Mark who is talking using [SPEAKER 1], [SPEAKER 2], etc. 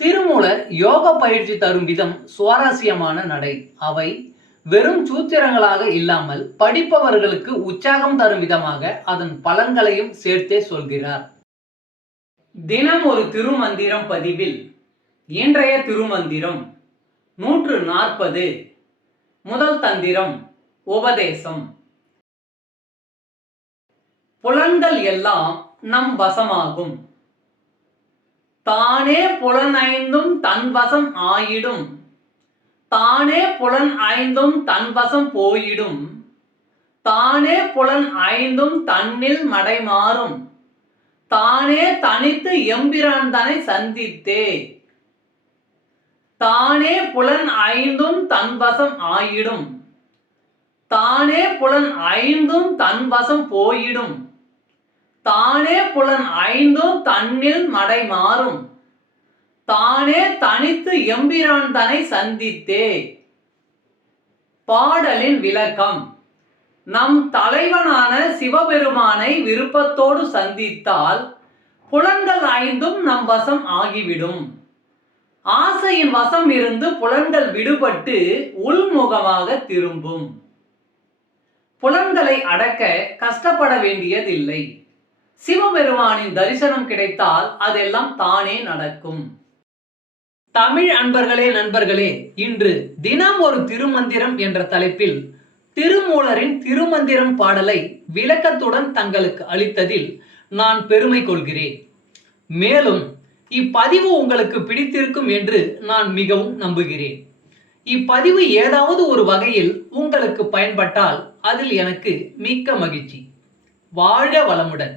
[SPEAKER 1] திருமூலர் யோக பயிற்சி தரும் விதம் சுவாரஸ்யமான நடை. அவை வெறும் சூத்திரங்களாக இல்லாமல் படிப்பவர்களுக்கு உற்சாகம் தரும் விதமாக அதன் பலன்களையும் சேர்த்தே சொல்கிறார். தினம் ஒரு திருமந்திரம் பதிவில் இன்றைய திருமந்திரம் நூற்று நாற்பது முதல் தந்திரம் உபதேசம். புலன்கள் எல்லாம் நம் வசமாகும். தானே புலன் ஐந்தும் தன் வசம் ஆயிடும். தானே புலன் ஐந்தும் தன் வசம் போயிடும். தானே புலன் ஐந்தும் தன்னில் மடைமாறும். தானே தனித்து எம்பிரான் தனை சந்தித்தே. தானே புலன் ஐந்தும் தன் வசம் ஆயிடும். தானே புலன் ஐந்தும் தன் வசம் போயிடும். தானே புலன் ஐந்தும் தன்னில் மடை மாறும். தானே தனித்து எம்பிரான் தன்னை சந்தித்தே. பாடலின் விளக்கம். நம் தலைவனான சிவபெருமானை விருப்பத்தோடு சந்தித்தால் புலன்கள் ஐந்தும் நம் வசம் ஆகிவிடும். ஆசையின் வசம் இருந்து புலன்கள் விடுபட்டு உள்முகமாக திரும்பும். புலன்களை அடக்க கஷ்டப்பட வேண்டியதில்லை. சிவபெருமானின் தரிசனம் கிடைத்தால் அதெல்லாம் தானே நடக்கும். தமிழ் அன்பர்களே நண்பர்களே இன்று தினம் ஒரு திருமந்திரம் என்ற தலைப்பில் திருமூலரின் திருமந்திரம் பாடலை விளக்கத்துடன் தங்களுக்கு அளித்ததில் நான் பெருமை கொள்கிறேன். மேலும் இப்பதிவு உங்களுக்கு பிடித்திருக்கும் என்று நான் மிகவும் நம்புகிறேன். இப்பதிவு ஏதாவது ஒரு வகையில் உங்களுக்கு பயன்பட்டால் அதில் எனக்கு மிக்க மகிழ்ச்சி. வாழ்க வளமுடன்.